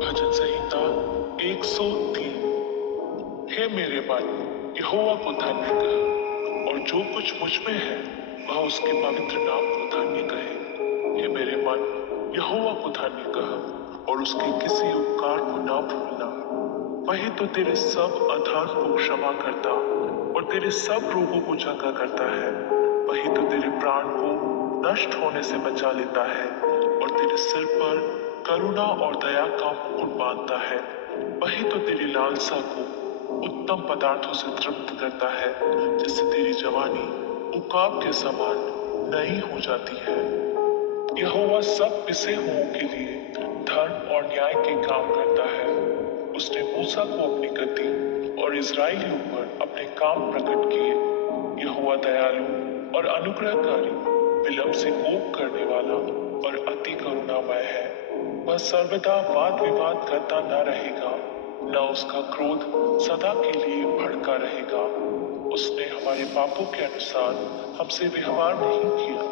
भजन संहिता 103। हे मेरे मन, यहोवा को धन्य कह, और जो कुछ मुझ में है वह उसके पवित्र नाम को धन्य कहे। हे मेरे मन, यहोवा को धन्य कह, और उसके किसी उपकार को न भूलना। वही तो तेरे सब अधर्म को क्षमा करता और तेरे सब रोगों को चंगा करता है। वही तो तेरे प्राण को नष्ट होने से बचा लेता है और तेरे सिर पर करुणा और दया का मुकुट बांधता है। वही तो तेरी लालसा को उत्तम पदार्थों से तृप्त करता है, जिससे तेरी जवानी उकाब के समान नई हो जाती है। यहोवा सब पिसे हुओं के लिए धर्म और न्याय के काम करता है। उसने मूसा को अपनी गद्दी और इस्राएलियों पर अपने काम प्रकट किए। यहोवा दयालु और अनुग्रहकारी, विलंब से कोप करने वाला और अति करुणामय है। वह सर्वदा वाद विवाद करता न रहेगा, न उसका क्रोध सदा के लिए भड़का रहेगा। उसने हमारे पापों के अनुसार हमसे व्यवहार नहीं किया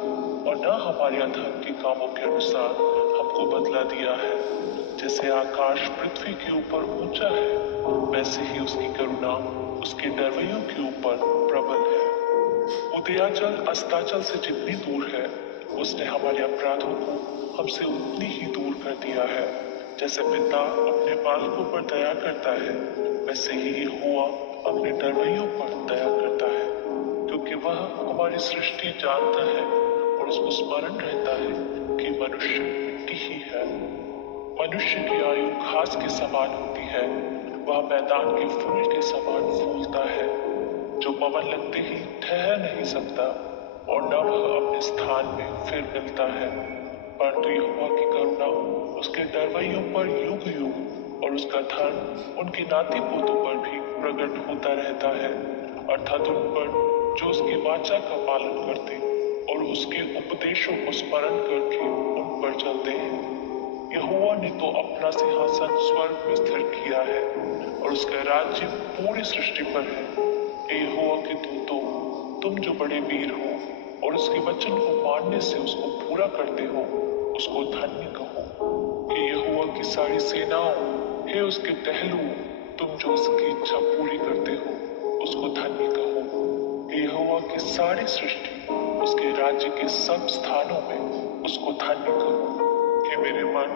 और न हमारे अधर्म के कामों के अनुसार हमको बदला दिया है। जैसे आकाश पृथ्वी के ऊपर ऊंचा है, वैसे ही उसकी करुणा उसके डरवैयों के ऊपर प्रबल है। उदयाचल अस्ताचल से जितनी दूर है, उसने हमारे अपराधों को हमसे उतनी ही दूर कर दिया है। जैसे पिता अपने बालकों पर दया करता है, वैसे ही यहोवा अपने डरवैयों पर दया करता है, क्योंकि वह हमारी सृष्टि जानता है और उसको स्मरण रहता है कि मनुष्य मिट्टी ही है। मनुष्य की आयु घास के समान होती है, वह मैदान के फूल के समान फूलता है, जो पवन लगते ही ठहर नहीं सकता और न वह अपने स्थान में फिर मिलता है। परंतु यहोवा की करुणा उसके डरवैयों पर युग युग और उसका धर्म उनके नाती पोतों पर भी प्रकट होता रहता है, अर्थात उन पर जो उसकी वाचा का पालन करते और उसके उपदेशों को स्मरण करके उन पर चलते हैं। यहोवा ने तो अपना सिंहासन स्वर्ग में स्थिर किया है और उसका राज्य पूरी सृष्टि पर है। हे यहोवा के दूतों, तुम जो बड़े वीर हो और उसके वचन को मानने से उसको पूरा करते हो, उसको धन्य कहो। हे यहोवा की सारी सेनाओं, हे उसके टहलुओं, तुम जो उसकी इच्छा पूरी करते हो, उसको धन्य कहो। हे यहोवा की सारी सृष्टि, उसके राज्य के सब स्थानों में उसको धन्य कहो। हे मेरे मन,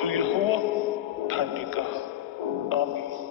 तू यहोवा को धन्य कह। आमीन।